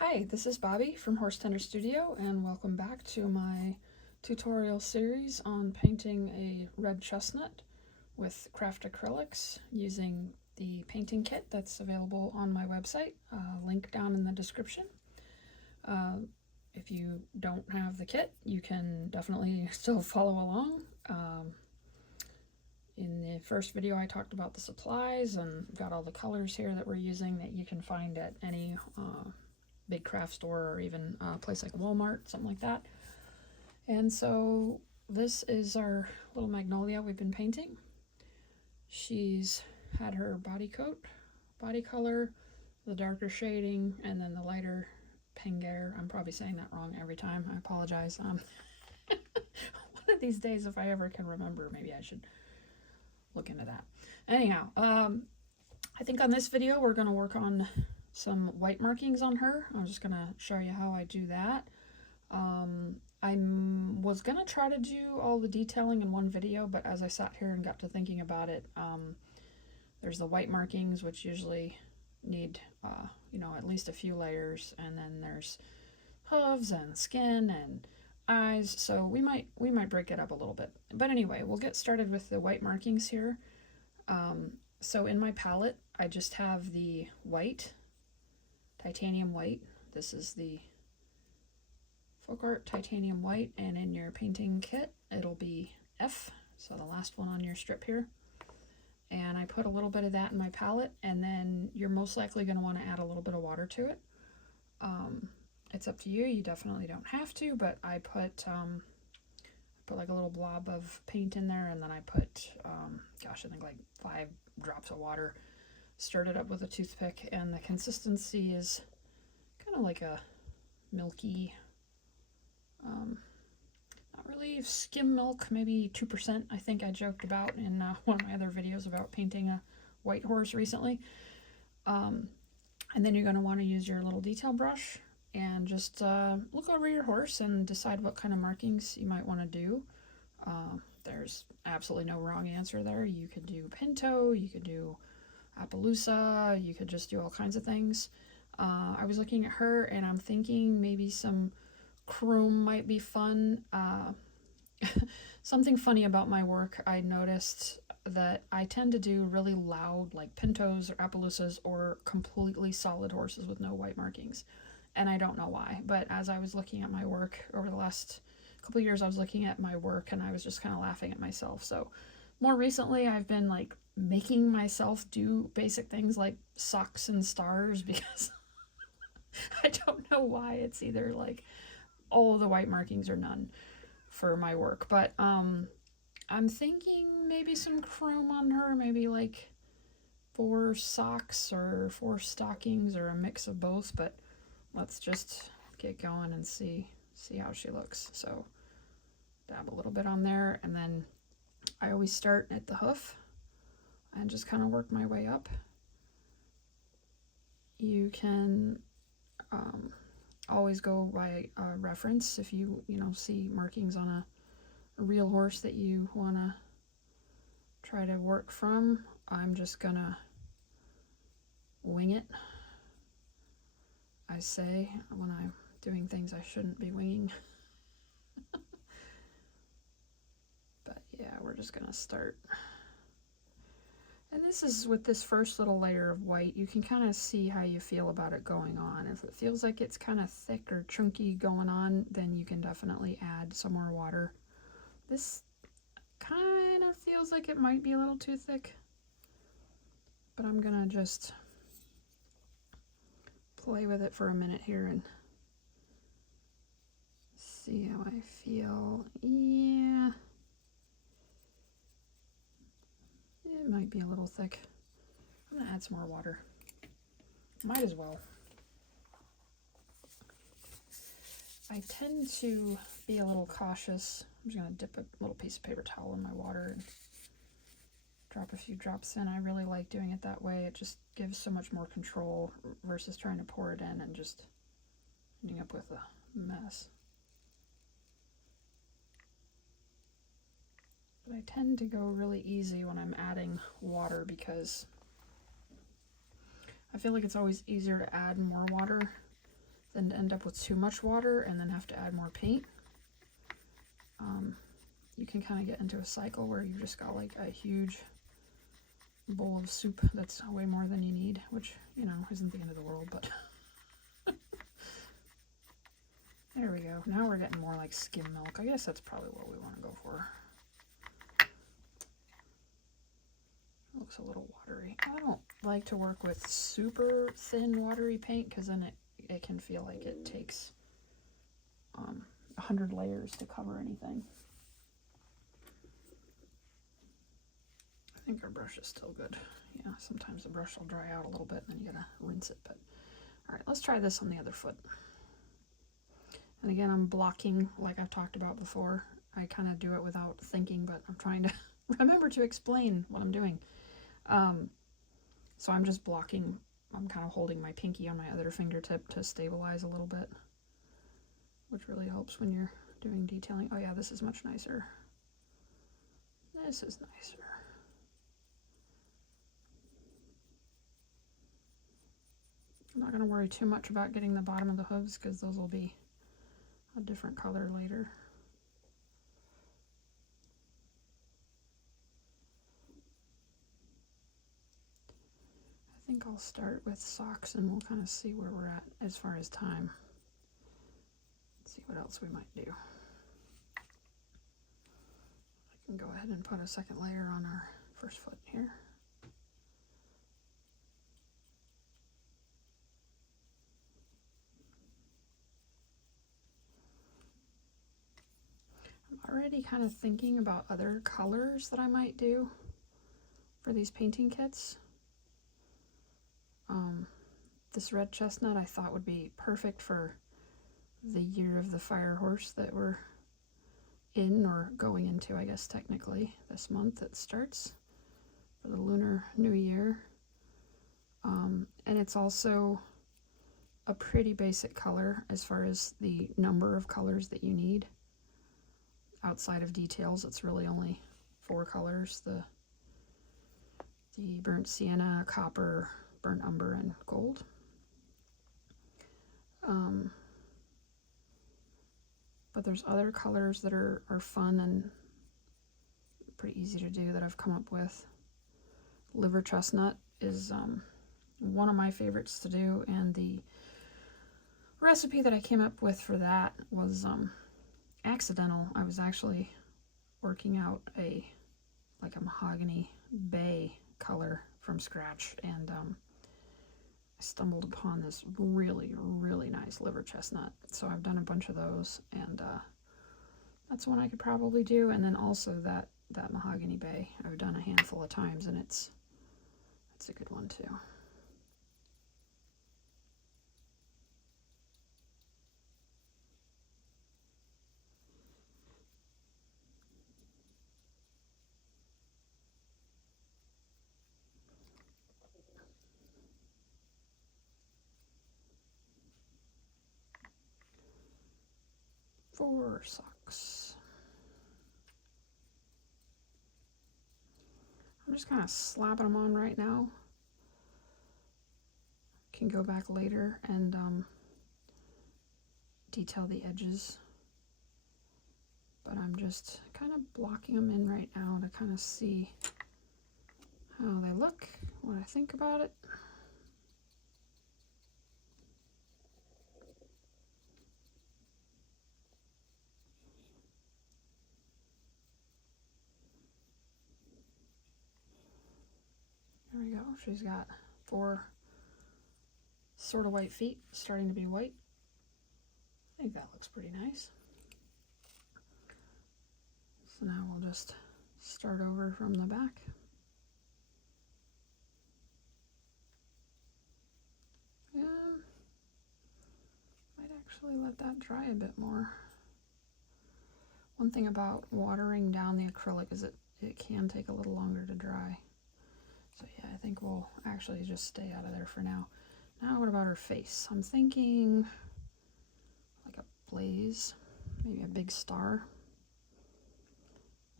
Hi, this is Bobby from Horse Tender Studio, and welcome back to my tutorial series on painting a red chestnut with craft acrylics using the painting kit that's available on my website, link down in the description. If you don't have the kit, you can definitely still follow along. In the first video I talked about the supplies and got all the colors here that we're using that you can find at any big craft store or even a place like Walmart, something like that. And so this is our little magnolia we've been painting. She's had her body coat, body color, the darker shading, and then the lighter pengair. I'm probably saying that wrong every time. I apologize. One of these days, if I ever can remember, maybe I should look into that. Anyhow, I think on this video we're going to work on some white markings on her. I'm just going to show you how I do that. I was going to try to do all the detailing in one video, but as I sat here and got to thinking about it, there's the white markings, which usually need, at least a few layers, and then there's hooves and skin and eyes, so we might break it up a little bit. But anyway, we'll get started with the white markings here. So in my palette, I just have the white, titanium white. This is the Folk Art titanium white, and in your painting kit, it'll be F, so the last one on your strip here. And I put a little bit of that in my palette, and then you're most likely going to want to add a little bit of water to it. It's up to you. You definitely don't have to, but I put like a little blob of paint in there, and then I put, I think like 5 drops of water, stirred it up with a toothpick, and the consistency is kind of like a milky, not really skim milk, maybe 2%, I think I joked about in one of my other videos about painting a white horse recently. And then you're going to want to use your little detail brush and just look over your horse and decide what kind of markings you might want to do. There's absolutely no wrong answer there. You could do pinto, you could do Appaloosa, you could just do all kinds of things. I was looking at her and I'm thinking maybe some chrome might be fun. Something funny about my work, I noticed that I tend to do really loud, like pintos or Appaloosas, or completely solid horses with no white markings. And I don't know why, but as I was looking at my work over the last couple of years, I was looking at my work and I was just kind of laughing at myself. So more recently, I've been like making myself do basic things like socks and stars because I don't know why. It's either like all of the white markings or none for my work. But I'm thinking maybe some chrome on her, maybe like 4 socks or 4 stockings or a mix of both, but let's just get going and see how she looks. So dab a little bit on there, and then I always start at the hoof and just kind of work my way up. You can always go by reference if you see markings on a real horse that you want to try to work from. I'm just gonna wing it. I say when I'm doing things I shouldn't be winging. But yeah, we're just gonna start. And this is with this first little layer of white, you can kind of see how you feel about it going on. If it feels like it's kind of thick or chunky going on, then you can definitely add some more water. This kind of feels like it might be a little too thick, but I'm gonna just play with it for a minute here and see how I feel. Yeah, it might be a little thick. I'm gonna add some more water. Might as well. I tend to be a little cautious. I'm just gonna dip a little piece of paper towel in my water and drop a few drops in. I really like doing it that way. It just gives so much more control versus trying to pour it in and just ending up with a mess. But I tend to go really easy when I'm adding water because I feel like it's always easier to add more water than to end up with too much water and then have to add more paint. You can kind of get into a cycle where you just got like a huge bowl of soup that's way more than you need, which, you know, isn't the end of the world, but there we go. Now we're getting more like skim milk. I guess that's probably what we want to go for. Looks a little watery. I don't like to work with super thin watery paint because then it can feel like it takes 100 layers to cover anything. I think our brush is still good. Yeah, sometimes the brush will dry out a little bit and then you gotta rinse it. But all right, let's try this on the other foot. And again, I'm blocking like I've talked about before. I kind of do it without thinking, but I'm trying to remember to explain what I'm doing. So I'm just blocking. I'm kind of holding my pinky on my other fingertip to stabilize a little bit, which really helps when you're doing detailing. Oh yeah, this is much nicer. This is nicer. I'm not going to worry too much about getting the bottom of the hooves because those will be a different color later. I think I'll start with socks and we'll kind of see where we're at as far as time. Let's see what else we might do. I can go ahead and put a second layer on our first foot here. I'm already kind of thinking about other colors that I might do for these painting kits. This red chestnut I thought would be perfect for the Year of the Fire Horse that we're in, or going into, I guess technically, this month it starts for the Lunar New Year. And it's also a pretty basic color as far as the number of colors that you need. Outside of details, it's really only 4 colors: the burnt sienna, copper, burnt umber, and gold. But there's other colors that are fun and pretty easy to do that I've come up with. Liver chestnut is one of my favorites to do, and the recipe that I came up with for that was accidental. I was actually working out a mahogany bay color from scratch, and I stumbled upon this really, really nice liver chestnut. So I've done a bunch of those, and that's one I could probably do. And then also that mahogany bay I've done a handful of times, and it's a good one too. For socks, I'm just kind of slapping them on right now. Can go back later and detail the edges, but I'm just kind of blocking them in right now to kind of see how they look, what I think about it. There we go. She's got 4 sort of white feet, starting to be white. I think that looks pretty nice. So now we'll just start over from the back. Might actually let that dry a bit more. One thing about watering down the acrylic is it can take a little longer to dry. So yeah, I think we'll actually just stay out of there for now. Now what about her face? I'm thinking like a blaze, maybe a big star.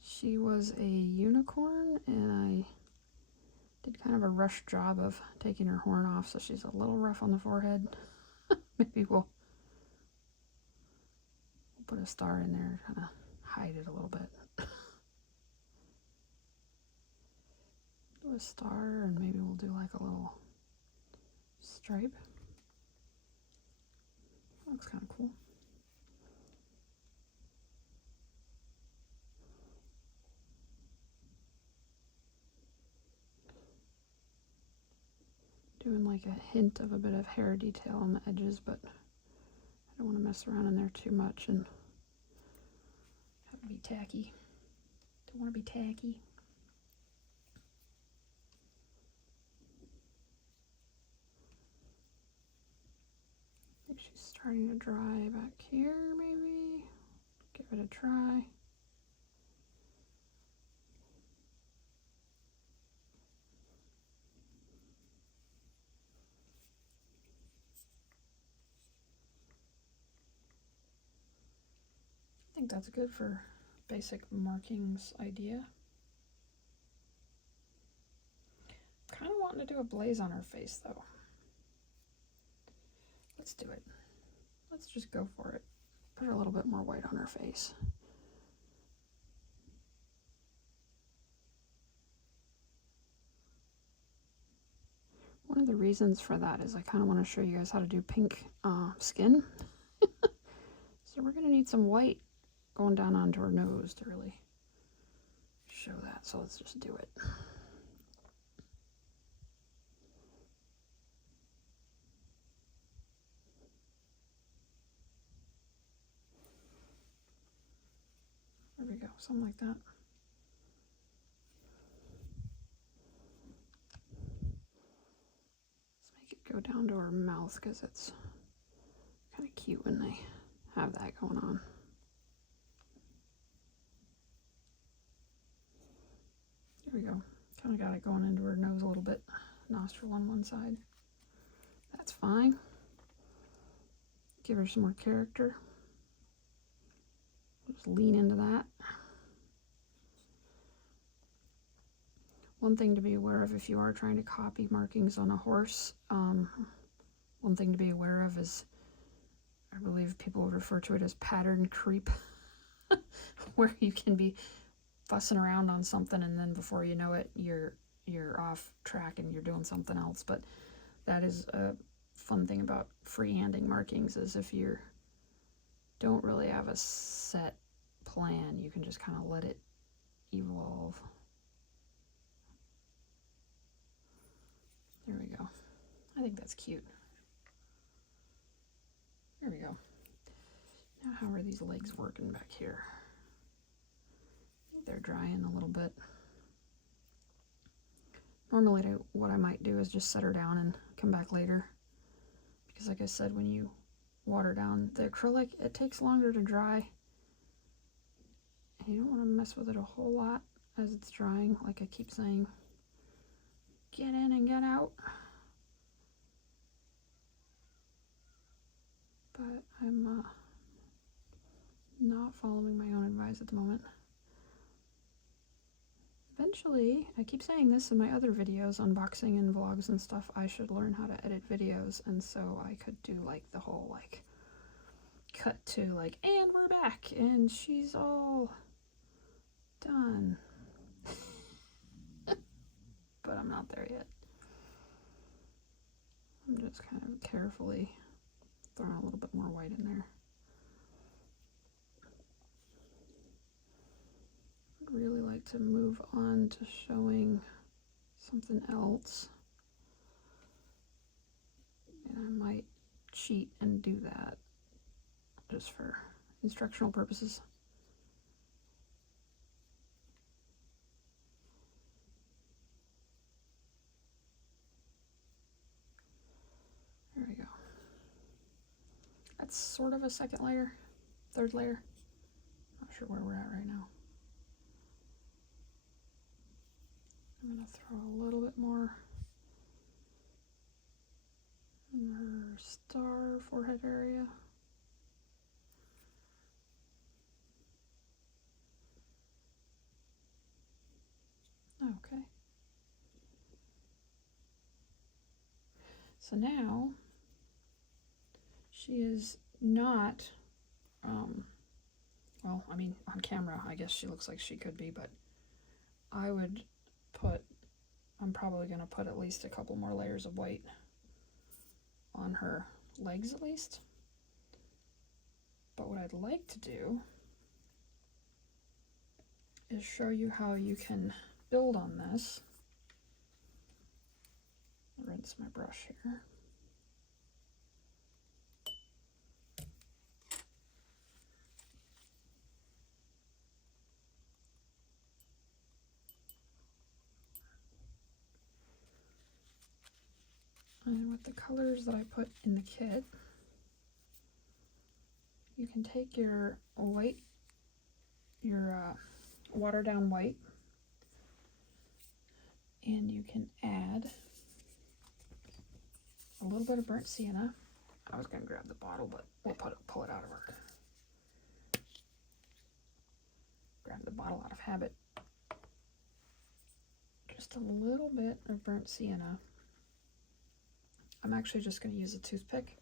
She was a unicorn, and I did kind of a rush job of taking her horn off, so she's a little rough on the forehead. Maybe we'll put a star in there, kind of hide it a little bit. Do a star, and maybe we'll do like a little stripe. That looks kind of cool. Doing like a hint of a bit of hair detail on the edges, but I don't want to mess around in there too much and have it be tacky. Don't want to be tacky. I think she's starting to dry back here, maybe. Give it a try. I think that's good for basic markings idea. Kind of wanting to do a blaze on her face though. Let's do it. Let's just go for it. Put a little bit more white on her face. One of the reasons for that is I kind of want to show you guys how to do pink skin. So we're going to need some white going down onto her nose to really show that. So let's just do it. There we go, something like that. Let's make it go down to her mouth because it's kind of cute when they have that going on. There we go. Kind of got it going into her nose a little bit. Nostril on one side. That's fine. Give her some more character. Just lean into that. One thing to be aware of if you are trying to copy markings on a horse, one thing to be aware of is, I believe people would refer to it as pattern creep, where you can be fussing around on something and then before you know it, you're off track and you're doing something else. But that is a fun thing about freehanding markings, is if you don't really have a set plan, you can just kind of let it evolve. There we go. I think that's cute. There we go. Now how are these legs working back here? I think they're drying a little bit. Normally what I might do is just set her down and come back later. Because like I said, when you water down the acrylic, it takes longer to dry. And you don't want to mess with it a whole lot as it's drying. Like I keep saying, get in and get out. But I'm not following my own advice at the moment. Eventually, I keep saying this in my other videos, unboxing and vlogs and stuff, I should learn how to edit videos, and so I could do like the whole like cut to like, and we're back and she's all done. But I'm not there yet. I'm just kind of carefully throwing a little bit more white in there. I'd really like to move on to showing something else. And I might cheat and do that just for instructional purposes. There we go. That's sort of a second layer, third layer. Not sure where we're at right now. I'm going to throw a little bit more in her star forehead area. Okay. So now she is not well, I mean, on camera, I guess she looks like she could be, but I would put, I'm probably going to put at least a couple more layers of white on her legs at least. But what I'd like to do is show you how you can build on this. I'll rinse my brush here. And with the colors that I put in the kit, you can take your white, your watered down white, and you can add a little bit of burnt sienna. I was going to grab the bottle, but we'll pull it out of her. Grab the bottle out of habit. Just a little bit of burnt sienna. I'm actually just going to use a toothpick.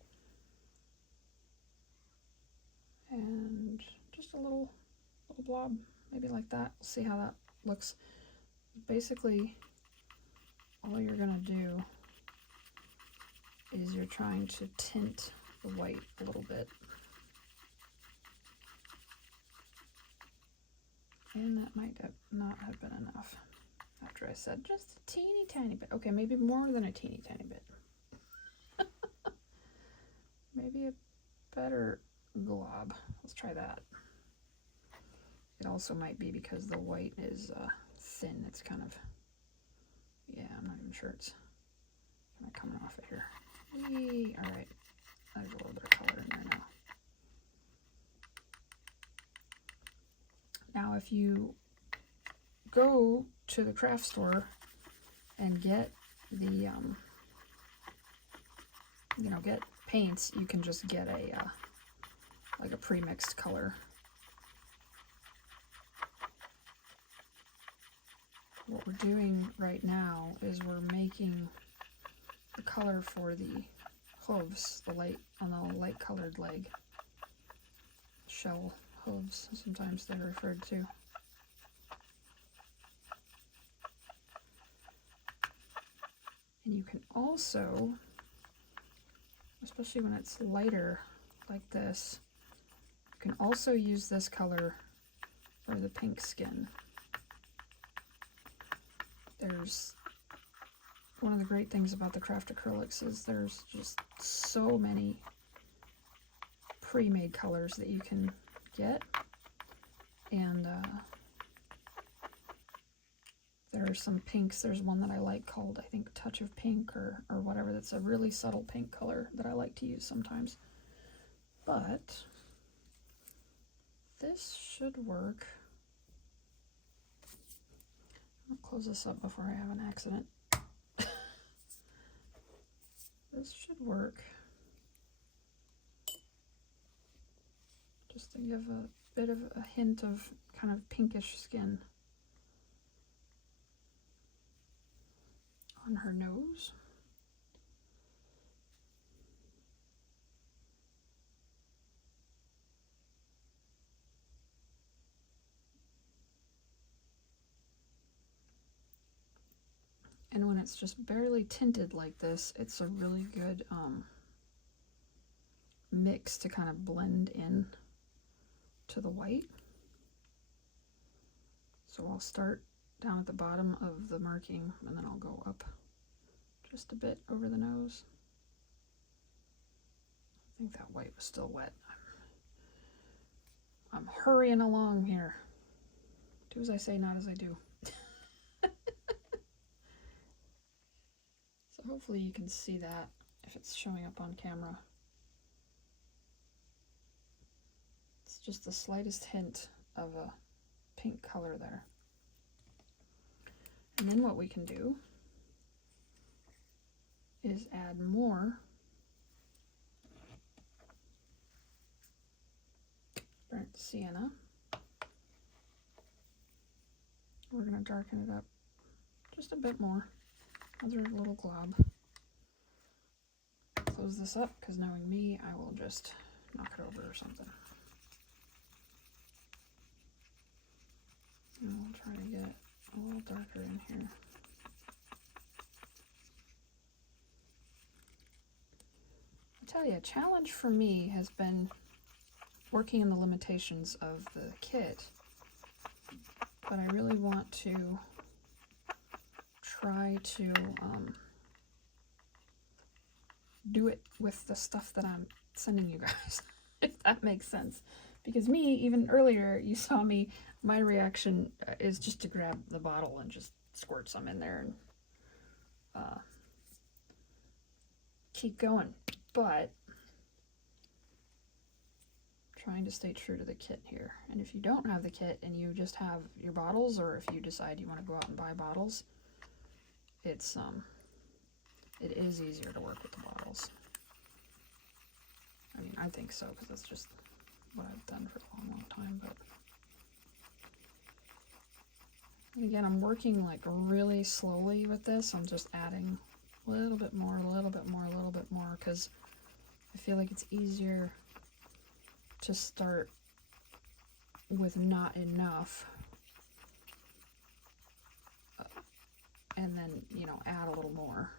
And just a little blob, maybe like that. We'll see how that looks. Basically, all you're going to do is you're trying to tint the white a little bit. And that might not have been enough after I said just a teeny tiny bit. Okay, maybe more than a teeny tiny bit. Maybe a better glob. Let's try that. It also might be because the white is thin. It's kind of, yeah, I'm not even sure it's kind of coming off of here. Whee! All right, there's a little bit of color in there now. Now, if you go to the craft store and get the, get paints, you can just get a, like a pre-mixed color. What we're doing right now is we're making the color for the hooves, the light colored leg. Shell hooves, sometimes they're referred to. And you can also, especially when it's lighter like this, you can also use this color for the pink skin. There's one of the great things about the craft acrylics is there's just so many pre-made colors that you can get, and there are some pinks. There's one that I like called, I think, Touch of Pink or whatever. That's a really subtle pink color that I like to use sometimes. But this should work. I'll close this up before I have an accident. This should work. Just to give a bit of a hint of kind of pinkish skin on her nose. And when it's just barely tinted like this, it's a really good mix to kind of blend in to the white. So I'll start down at the bottom of the marking, and then I'll go up just a bit over the nose. I think that white was still wet. I'm hurrying along here. Do as I say, not as I do. So hopefully you can see that if it's showing up on camera. It's just the slightest hint of a pink color there. And then what we can do is add more burnt sienna. We're going to darken it up just a bit more. Another little glob. Close this up because knowing me, I will just knock it over or something. And we'll try to get it a little darker in here. I tell you, a challenge for me has been working in the limitations of the kit, but I really want to try to do it with the stuff that I'm sending you guys, if that makes sense. Because me, even earlier, you saw me, my reaction is just to grab the bottle and just squirt some in there and keep going. But trying to stay true to the kit here. And if you don't have the kit and you just have your bottles, or if you decide you want to go out and buy bottles, it is easier to work with the bottles. I mean, I think so, because that's just what I've done for a long, long time. But and again, I'm working like really slowly with this. I'm just adding a little bit more, a little bit more, a little bit more, because I feel like it's easier to start with not enough and then, you know, add a little more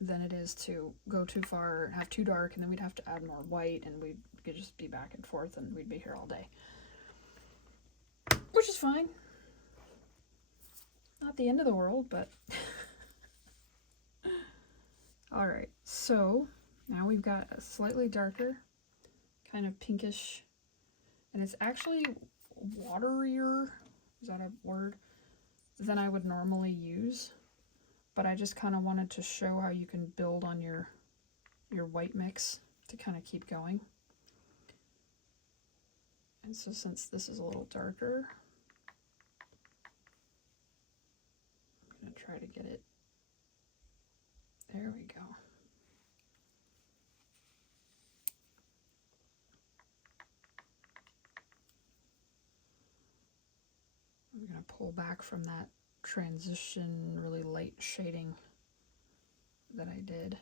than it is to go too far, have too dark, and then we'd have to add more white, and we could just be back and forth, and we'd be here all day. Which is fine. Not the end of the world, but... Alright, so now we've got a slightly darker, kind of pinkish, and it's actually waterier, is that a word, than I would normally use. But I just kind of wanted to show how you can build on your white mix to kind of keep going. And so since this is a little darker, I'm going to try to get it. There we go. I'm going to pull back from that transition, really light shading that I did.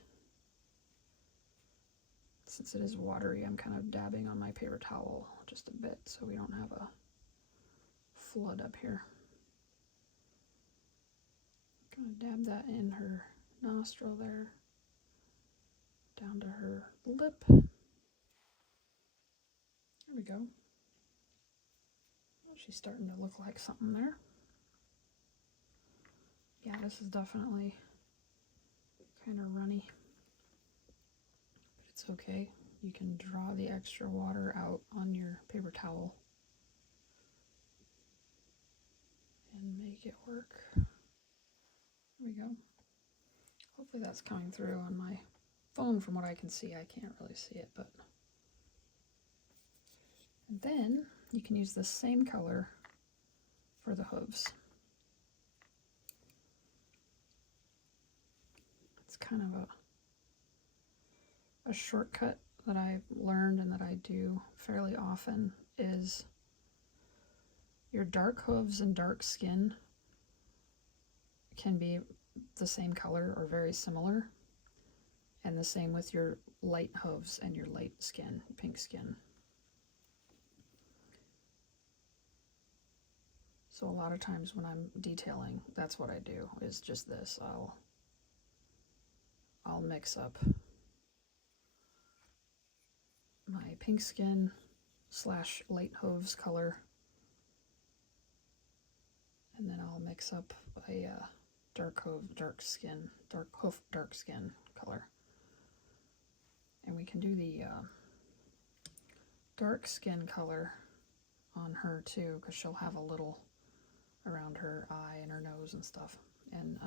Since it is watery, I'm kind of dabbing on my paper towel just a bit so we don't have a flood up here. Gonna dab that in her nostril there, down to her lip. There we go. She's starting to look like something there. Yeah, this is definitely kind of runny, but it's okay. You can draw the extra water out on your paper towel and make it work. There we go. Hopefully that's coming through on my phone from what I can see. I can't really see it, but... And then you can use the same color for the hooves. It's kind of a shortcut that I've learned and that I do fairly often is your dark hooves and dark skin can be the same color or very similar, and the same with your light hooves and your light skin, pink skin. So a lot of times when I'm detailing, that's what I do, is just this. I'll mix up my pink skin / light hooves color, and then I'll mix up a dark hoof, dark skin color. And we can do the dark skin color on her too, because she'll have a little around her eye and her nose and stuff, and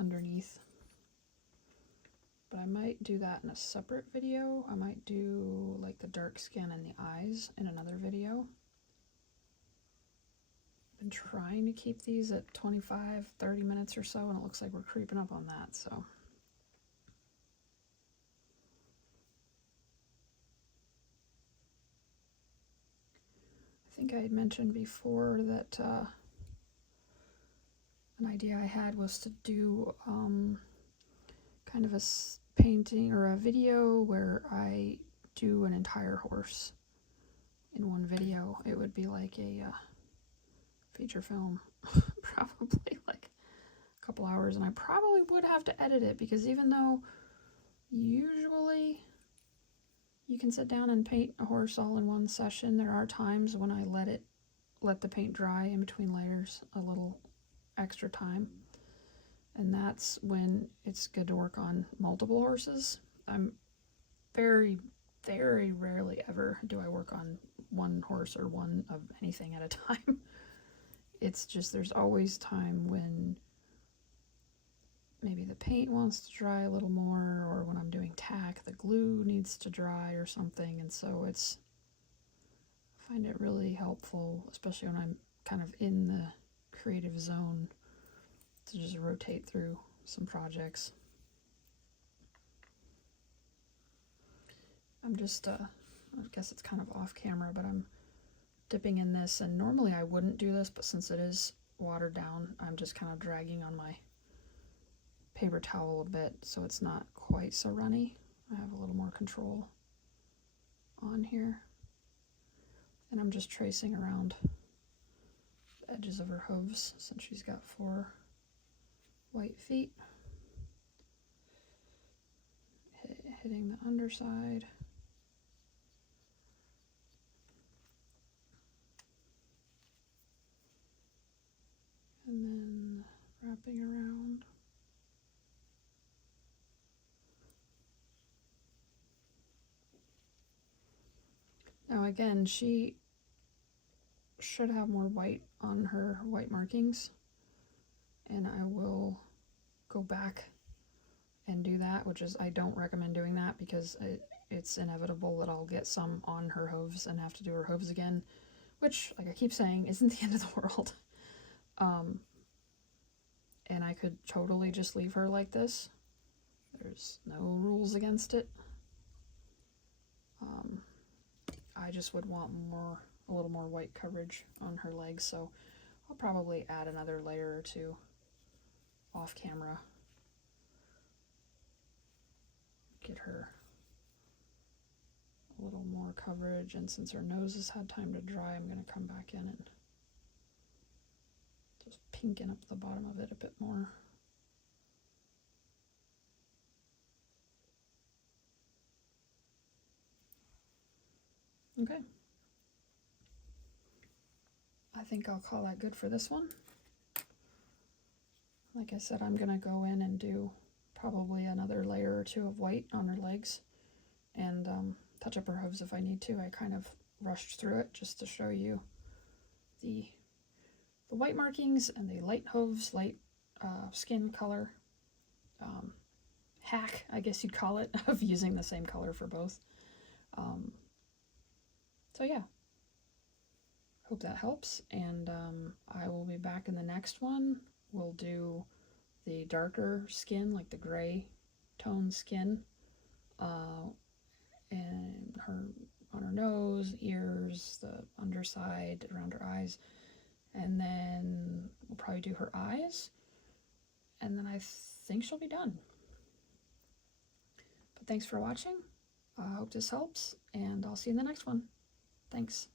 underneath. But I might do that in a separate video. I might do like the dark skin and the eyes in another video. I've been trying to keep these at 25-30 minutes or so, and it looks like we're creeping up on that, so. I think I had mentioned before that an idea I had was to do kind of a painting or a video where I do an entire horse in one video. It would be like a feature film probably like a couple hours, and I probably would have to edit it because even though usually you can sit down and paint a horse all in one session, there are times when I let the paint dry in between layers a little extra time, and that's when it's good to work on multiple horses. I'm very rarely ever do I work on one horse or one of anything at a time. It's just there's always time when maybe the paint wants to dry a little more, or when I'm doing tack, the glue needs to dry or something, and so I find it really helpful, especially when I'm kind of in the creative zone, to just rotate through some projects. I'm just, I guess it's kind of off camera, but I'm dipping in this, and normally I wouldn't do this, but since it is watered down, I'm just kind of dragging on my paper towel a bit so it's not quite so runny. I have a little more control on here. And I'm just tracing around the edges of her hooves since she's got 4 white feet. Hitting the underside. And then wrapping around. Now again, she should have more white on her white markings, and I will go back and do that, which is, I don't recommend doing that because it's inevitable that I'll get some on her hooves and have to do her hooves again, which, like I keep saying, isn't the end of the world. And I could totally just leave her like this. There's no rules against it. I just would want a little more white coverage on her legs, so I'll probably add another layer or 2 off camera. Get her a little more coverage, and since her nose has had time to dry, I'm going to come back in and just pinken up the bottom of it a bit more. Okay. I think I'll call that good for this one. Like I said, I'm going to go in and do probably another layer or 2 of white on her legs and touch up her hooves if I need to. I kind of rushed through it just to show you the white markings and the light hooves, light skin color hack, I guess you'd call it, of using the same color for both. So yeah, hope that helps, and I will be back in the next one. We'll do the darker skin, like the gray tone skin, and on her nose, ears, the underside, around her eyes, and then we'll probably do her eyes, and then I think she'll be done. But thanks for watching. I hope this helps, and I'll see you in the next one. Thanks.